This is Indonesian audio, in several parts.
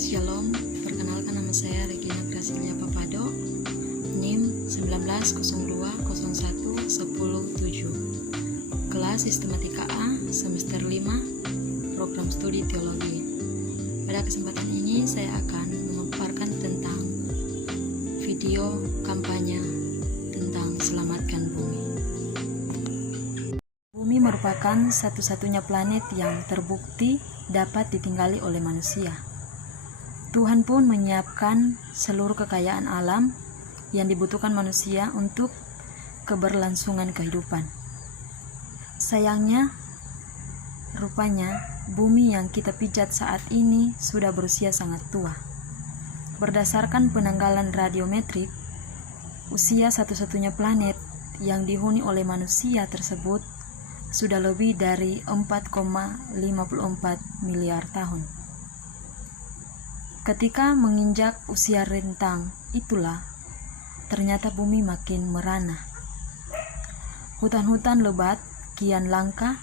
Shalom, perkenalkan nama saya Regina Gracilia Papado, NIM 19-01-107, kelas Sistematika A, semester 5, program studi teologi. Pada kesempatan ini saya akan memaparkan tentang video kampanye tentang selamatkan bumi. Bumi merupakan satu-satunya planet yang terbukti dapat ditinggali oleh manusia. Tuhan pun menyiapkan seluruh kekayaan alam yang dibutuhkan manusia untuk keberlangsungan kehidupan. Sayangnya, rupanya bumi yang kita pijat saat ini sudah berusia sangat tua. Berdasarkan penanggalan radiometrik, usia satu-satunya planet yang dihuni oleh manusia tersebut sudah lebih dari 4,54 miliar tahun. Ketika menginjak usia rentang itulah, ternyata bumi makin merana. Hutan-hutan lebat kian langka,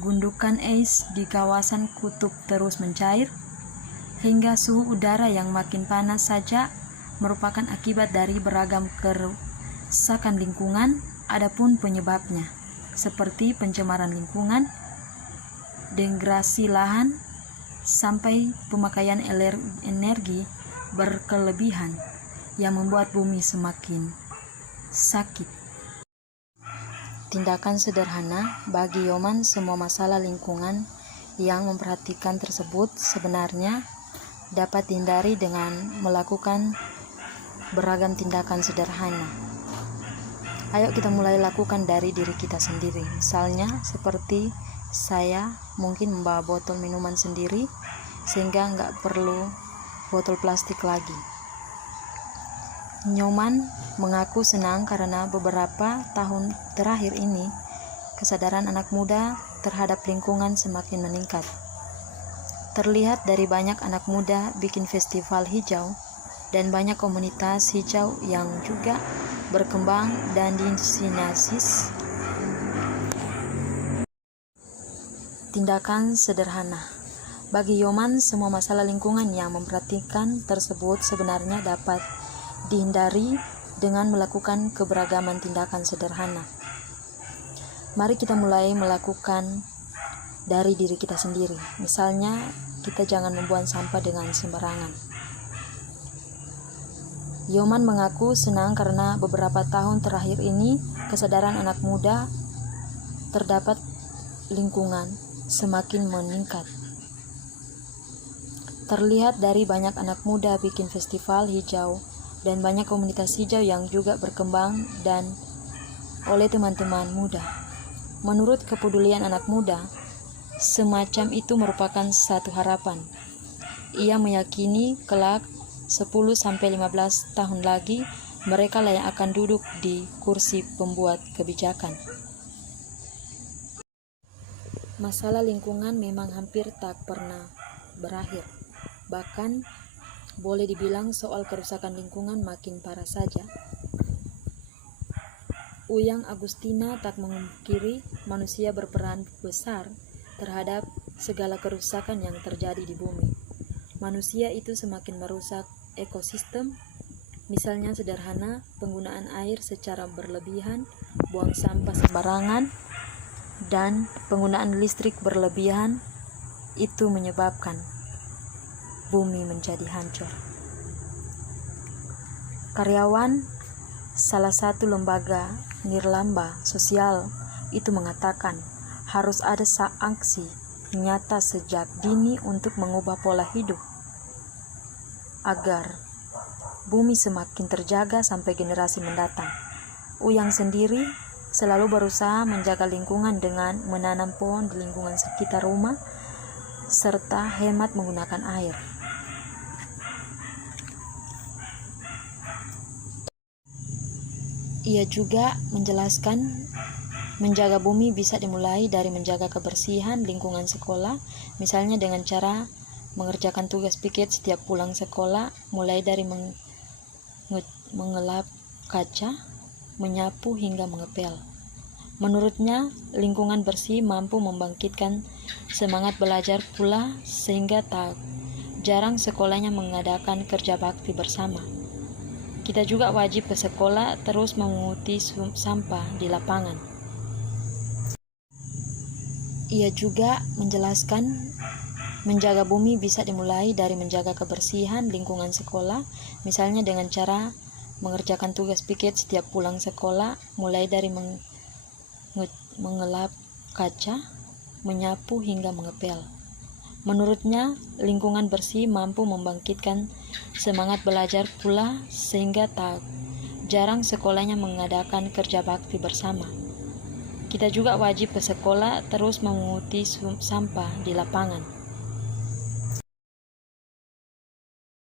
gundukan es di kawasan kutub terus mencair, hingga suhu udara yang makin panas saja merupakan akibat dari beragam kerusakan lingkungan. Adapun penyebabnya, seperti pencemaran lingkungan, degrasi lahan, sampai pemakaian energi berkelebihan yang membuat bumi semakin sakit. Tindakan sederhana bagi Yoman semua masalah lingkungan yang memperhatikan tersebut sebenarnya dapat dihindari dengan melakukan beragam tindakan sederhana. Ayo kita mulai lakukan dari diri kita sendiri. Misalnya seperti saya mungkin membawa botol minuman sendiri sehingga nggak perlu botol plastik lagi. Nyoman mengaku senang karena beberapa tahun terakhir ini kesadaran anak muda terhadap lingkungan semakin meningkat. Terlihat dari banyak anak muda bikin festival hijau dan banyak komunitas hijau yang juga berkembang dan disinyasis. Tindakan sederhana bagi Yoman semua masalah lingkungan yang memperhatikan tersebut sebenarnya dapat dihindari dengan melakukan keberagaman tindakan sederhana. Mari kita mulai melakukan dari diri kita sendiri. Misalnya, kita jangan membuang sampah dengan sembarangan. Yoman mengaku senang karena beberapa tahun terakhir ini kesadaran anak muda terdapat lingkungan semakin meningkat. Terlihat dari banyak anak muda bikin festival hijau dan banyak komunitas hijau yang juga berkembang dan oleh teman-teman muda. Menurut kepedulian anak muda, semacam itu merupakan satu harapan. Ia meyakini kelak 10-15 tahun lagi mereka lah yang akan duduk di kursi pembuat kebijakan. Masalah lingkungan memang hampir tak pernah berakhir. Bahkan boleh dibilang soal kerusakan lingkungan makin parah saja. Uyang Agustina tak memungkiri manusia berperan besar terhadap segala kerusakan yang terjadi di bumi. Manusia itu semakin merusak ekosistem, misalnya sederhana penggunaan air secara berlebihan, buang sampah sembarangan, dan penggunaan listrik berlebihan itu menyebabkan bumi menjadi hancur. Karyawan salah satu lembaga nirlamba sosial itu mengatakan harus ada aksi nyata sejak dini untuk mengubah pola hidup agar bumi semakin terjaga sampai generasi mendatang. Uyang sendiri selalu berusaha menjaga lingkungan dengan menanam pohon di lingkungan sekitar rumah serta hemat menggunakan air. Ia juga menjelaskan menjaga bumi bisa dimulai dari menjaga kebersihan lingkungan sekolah, misalnya dengan cara mengerjakan tugas piket setiap pulang sekolah, mulai dari mengelap kaca, menyapu hingga mengepel. Menurutnya, lingkungan bersih mampu membangkitkan semangat belajar pula sehingga tak jarang sekolahnya mengadakan kerja bakti bersama. Kita juga wajib ke sekolah terus memunguti sampah di lapangan. Ia juga menjelaskan menjaga bumi bisa dimulai dari menjaga kebersihan lingkungan sekolah, misalnya dengan cara mengerjakan tugas piket setiap pulang sekolah, mulai dari mengelap kaca, menyapu hingga mengepel. Menurutnya, lingkungan bersih mampu membangkitkan semangat belajar pula sehingga jarang sekolahnya mengadakan kerja bakti bersama. Kita juga wajib ke sekolah terus memunguti sampah di lapangan.